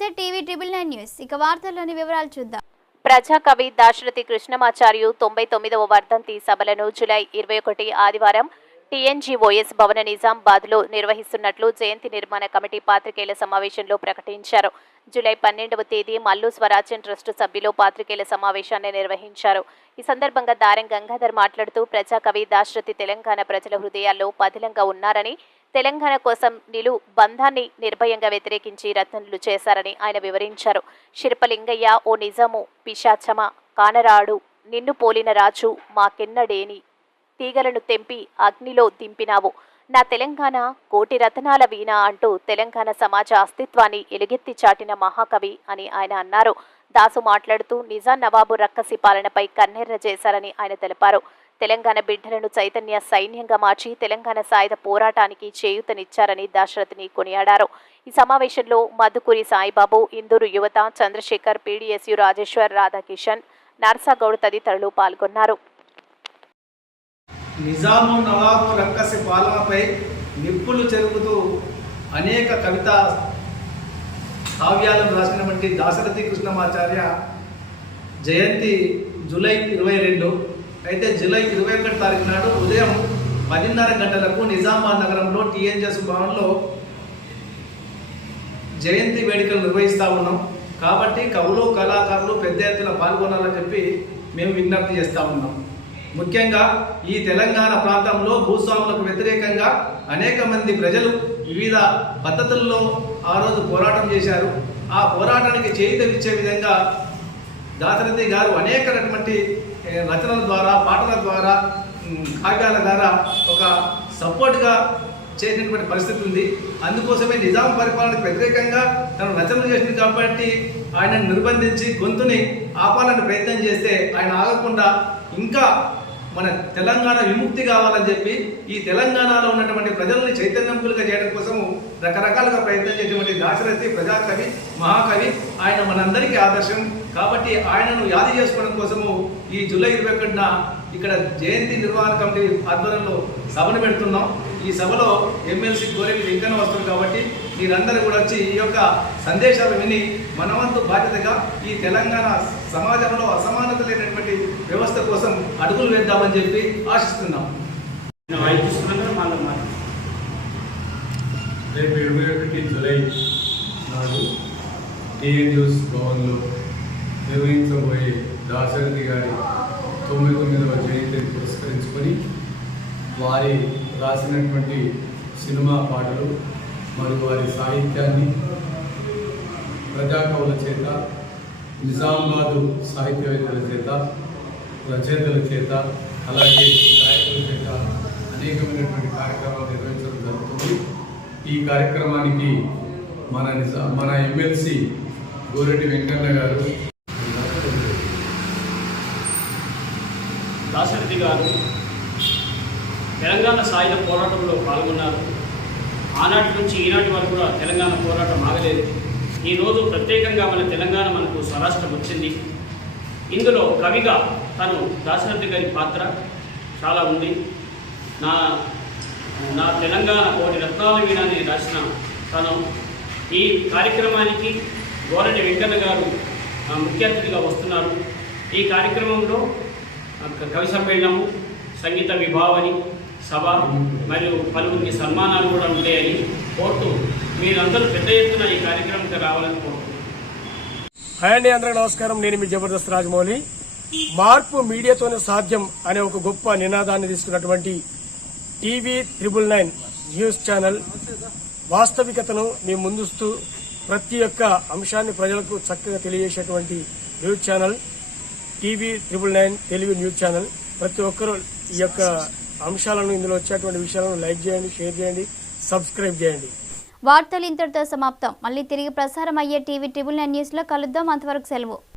నమస్తే TV 9 news ఇక వార్తల్లోని వివరాలు చూద్దాం. ప్రజాకవి దాశరథి కృష్ణమాచార్య 99వ వర్ధంతి సభలను జూలై 21 ఆదివారం టీఎన్జీఓఎస్ భవన నిజామాబాద్లో నిర్వహిస్తున్నట్లు జయంతి నిర్మాణ కమిటీ పాత్రికేయుల సమావేశంలో ప్రకటించారు. జూలై 12వ తేదీ మల్లు స్వరాజ్యం ట్రస్టు సభ్యులు పాత్రికేయుల సమావేశాన్ని నిర్వహించారు. ఈ సందర్భంగా దారం గంగాధర్ మాట్లాడుతూ ప్రజాకవి దాశరథి తెలంగాణ ప్రజల హృదయాల్లో పదిలంగా ఉన్నారని, తెలంగాణ కోసం బంధాన్ని నిర్భయంగా వ్యతిరేకించి రత్నలు చేశారని ఆయన వివరించారు. శిల్పలింగయ్య ఓ నిజము పిశాచమ కానరాడు నిన్ను పోలిన రాజు మాకెన్నడేని తీగలను తెంపి అగ్నిలో దింపినావు నా తెలంగాణ కోటి రతనాల వీణ అంటూ తెలంగాణ సమాజ అస్తిత్వాన్ని ఎలుగెత్తి చాటిన మహాకవి అని ఆయన అన్నారు. దాసు మాట్లాడుతూ నిజాం నవాబు రక్కసి పాలనపై కన్నెర్ర చేశారని ఆయన తెలిపారు. తెలంగాణ బిడ్డలను చైతన్య సైన్యంగా మార్చి తెలంగాణ సాయుధ పోరాటానికి చేయూతనిచ్చారని దాశరథిని కొనియాడారు. ఈ సమావేశంలో మధుకూరి సాయిబాబు, ఇందూరు యువత, చంద్రశేఖర్, పీడీఎస్యు రాజేశ్వర్, రాధాకిషన్, నర్సాగౌడ్ తదితరులు పాల్గొన్నారు. నిజాము నవాబు రక్కసి పాలనపై నిప్పులు చెరుగుతూ అనేక కవితా కావ్యాలను రాసినటువంటి దాశరథి కృష్ణమాచార్య జయంతి జూలై 22. అయితే జూలై 21 తారీఖు నాడు ఉదయం 10:30 గంటలకు నిజామాబాద్ నగరంలో టీఎన్జీఓఎస్ భవన్లో జయంతి వేడుకలు నిర్వహిస్తూ ఉన్నాం. కాబట్టి కవులు, కళాకారులు పెద్ద ఎత్తున పాల్గొనాలని చెప్పి మేము విజ్ఞప్తి చేస్తూ ఉన్నాం. ముఖ్యంగా ఈ తెలంగాణ ప్రాంతంలో భూస్వాములకు వ్యతిరేకంగా అనేక మంది ప్రజలు వివిధ పద్ధతుల్లో ఆ రోజు పోరాటం చేశారు. ఆ పోరాటానికి చేయూతనిచ్చే విధంగా దాశరథి గారు అనేక రకమైన రచనల ద్వారా, పాటల ద్వారా, కావ్యాల ద్వారా ఒక సపోర్ట్గా చేసినటువంటి పరిస్థితి ఉంది. అందుకోసమే నిజాం పరిపాలనకు వ్యతిరేకంగా తను రచనలు చేసింది కాబట్టి ఆయన నిర్బంధించి గొంతుని ఆపాలని ప్రయత్నం చేస్తే ఆయన ఆగకుండా ఇంకా మన తెలంగాణ విముక్తి కావాలని చెప్పి ఈ తెలంగాణలో ఉన్నటువంటి ప్రజల్ని చైతన్యవంతులుగా చేయడం కోసము రకరకాలుగా ప్రయత్నం చేసేటువంటి దాశరథి ప్రజాకవి, మహాకవి. ఆయన మనందరికీ ఆదర్శం. కాబట్టి ఆయనను యాది చేసుకోవడం కోసము ఈ జూలై 21న ఇక్కడ జయంతి నిర్వహణ కమిటీ ఆధ్వర్యంలో సభను పెడుతున్నాం. ఈ సభలో ఎమ్మెల్సీ గోరెడ్డి వెంకన్న వస్తారు. కాబట్టి మీరందరూ కూడా వచ్చి ఈ యొక్క సందేశాలు విని మనవంతు బాధ్యతగా ఈ తెలంగాణ సమాజంలో అసమానత లేనటువంటి వ్యవస్థ కోసం అడుగులు వేద్దామని చెప్పి ఆశిస్తున్నాం. రేపు 21 జూలై నాడు టీఎన్జీఓఎస్ భవన్లో నిర్వహించబోయే దాశరథి గారి 99వ జయంతిని పురస్కరించుకొని వారి రాసినటువంటి సినిమా పాటలు మరియు వారి సాహిత్యాన్ని ప్రజాకవుల చేత, నిజామాబాదు సాహిత్యవేత్తల చేత, రచయితల చేత, అలాగే గాయకుల చేత అనేకమైనటువంటి కార్యక్రమాలు నిర్వహించడం జరుగుతుంది. ఈ కార్యక్రమానికి మన ఎమ్మెల్సీ గోరెడ్డి వెంకన్న గారు, దాశరథి గారు తెలంగాణ సాయుధ పోరాటంలో పాల్గొన్నారు. ఆనాటి నుంచి ఈనాటి వరకు కూడా తెలంగాణ పోరాటం ఆగలేదు. ఈరోజు ప్రత్యేకంగా మన తెలంగాణ మనకు స్వరాష్ట్రం వచ్చింది. ఇందులో కవిగా తను దాశరథి గారి పాత్ర చాలా ఉంది. నా తెలంగాణ కోటి రత్నాల వీణ అని రాసిన తను ఈ కార్యక్రమానికి గోరెడ్డి వెంకన్న గారు ముఖ్య అతిథిగా వస్తున్నారు. ఈ కార్యక్రమంలో కవి సమ్మేళనము, సంగీత విభావని సభ మరియు పలువురికి సన్మానాలు కూడా ఉంటాయని కోరుతూ మీరందరూ పెద్ద ఎత్తున ఈ కార్యక్రమంకి రావాలని కోరుతున్నాను. హాయ్ అండి, అందరికీ నమస్కారం. నేను మీ జబర్దస్త్ రాజమౌళి. మార్పు మీడియాతోనే సాధ్యం అనే ఒక గొప్ప నినాదాన్ని తీసుకున్నటువంటి టీవీ 9 న్యూస్ ఛానల్ వాస్తవికతను మీ ముందుస్తూ ప్రతి ఒక్క అంశాన్ని ప్రజలకు చక్కగా తెలియజేసేటువంటి news channel TV 9 Telugu news channel. ప్రతి ఒక్కరూ ఈ యొక్క అంశాలను, ఇందులో వచ్చేటువంటి విషయాలను లైక్ చేయండి, షేర్ చేయండి, సబ్స్క్రైబ్ చేయండి. వార్తలు ఇంతటితో సమాప్తం. మళ్ళీ తిరిగి ప్రసారం అయ్యే టీవీ 9 న్యూస్లో కలుద్దాం. అంతవరకు సెలవు.